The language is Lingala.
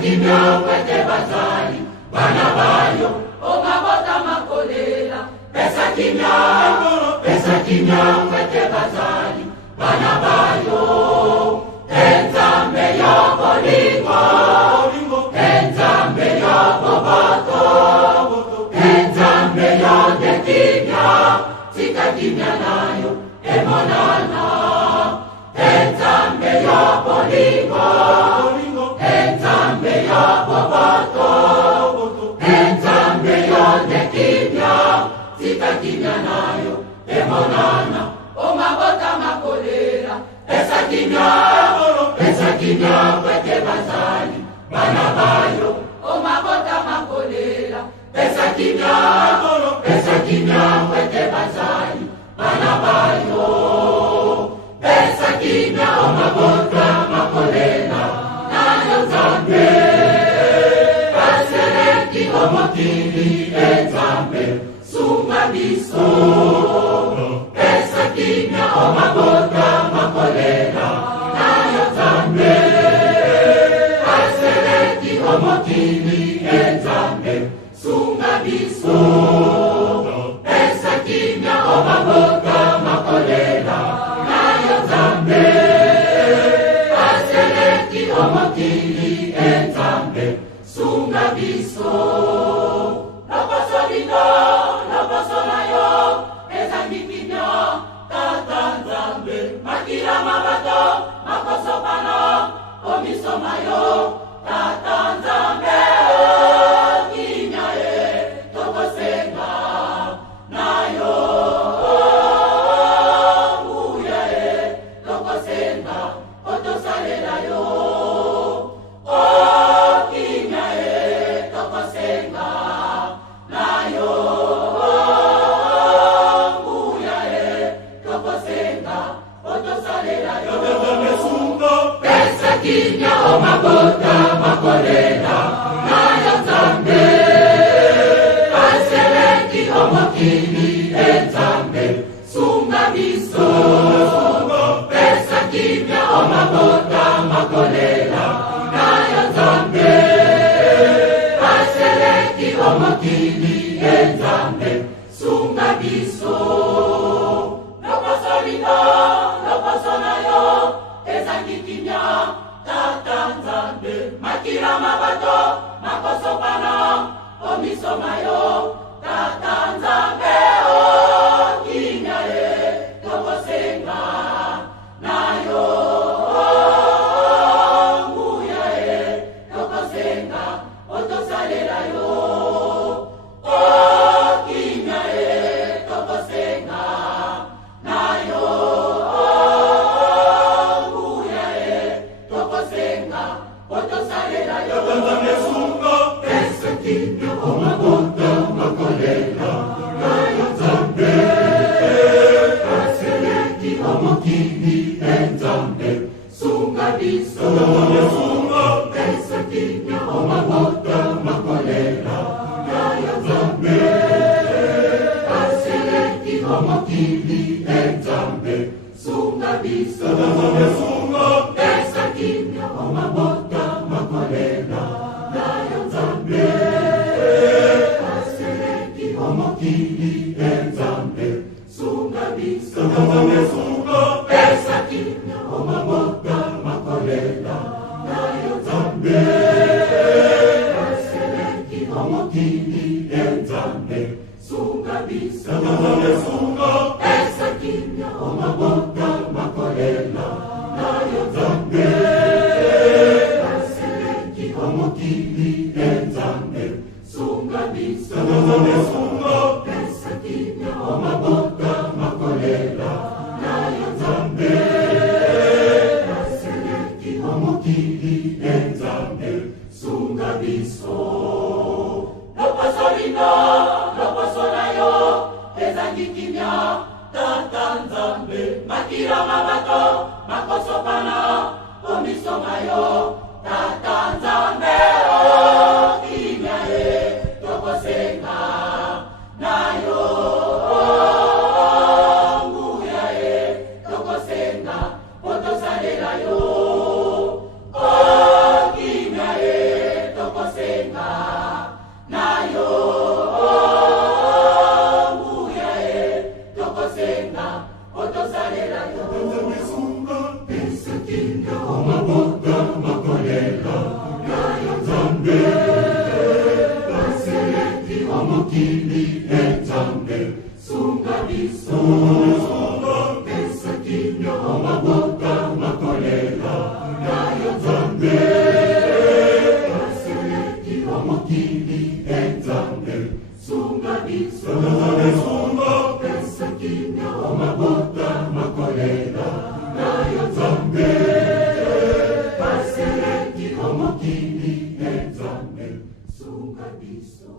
kimya kwete bazali bana bayo omabota makolela. Pesa kimya kwete bazali bana bayo enzambe ya bolingo, enzambe ya bobato, enzambe ya dekimya tika kimya nayo emonana. Enzambe ya bolingo, enzambe ya bobato, enzambe ya dekimya tika kimya nayo emonana. Omabota makolela. Pesa kimya kwete bazali bana bayo omabota makolela. Pesa kimya kwete bazali bana bayo. Pesa kimya omabota makolela nayo Nzambe. Kasereki omokili enzambe sunga biso. Pesa kimya omabota makolela nayo Nzambe. Kasereki omokili enzambe sunga biso. Pesa kimya omabota makolela nayo Nzambe. Kasereki omokili enzambe sunga biso. Lokoso lino lokoso nayo ezangi kimya tata Nzambe. Makila mabato makoso pana omiso mayo tata Nzambe. Kimya tokosenga nayo uya tokosenga otosalela yo. Kimya tokosenga nayo uya tokosenga otosalela yo. Pesa kimya omabota makolela nayo Nzambe. Kasereki omokili enzambe sunga biso. Pesa kimya omabota makolela nayo Nzambe. Kasereki omokili enzambe sunga biso. Lokoso lino lokoso nayo ezangi kimya tata Nzambe. Makila mabato makoso pana omiso mayo tata Nzambe. Kimya tokosenga nayo nguya tokosenga otosalela yo. Kimya tokosenga nayo nguya tokosenga otosalela yo. Pesa kimya omabota makolela nayo Nzambe. Kasereki omokili enzambe sunga biso. Pesa kimya omabota makolela nayo Nzambe. Kasereki omokili enzambe sunga biso. Pesa kimya omabota makolela nayo Nzambe. Kasereki omokili enzambe sunga biso. Pesa kimya omabota makolela nayo Nzambe. Kasereki omokili enzambe sunga biso. Pesa kimya omabota makolela nayo Nzambe. Kasereki omokili enzambe sunga biso. Pesa kimya omabota makolela nayo Nzambe. Kasereki omokili enzambe sunga biso. Lokoso lino lokoso nayo ezangi kimya tata Nzambe. Makila mabato makoso pana omiso mayo tata Nzambe. Kimya tokosenga nayo nguya tokosenga otosalela yo. Kimya mokili enzambe sunga biso pesa kimia omabota makolela nayo nzambe paseleki omokili enzambe sunga biso.